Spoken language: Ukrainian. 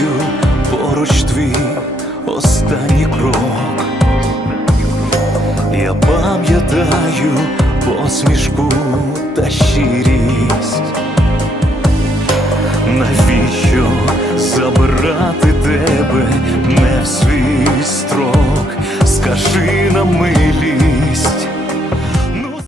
Пам'ятаю поруч твій останній крок. Я пам'ятаю посмішку та щирість. Навіщо забирати тебе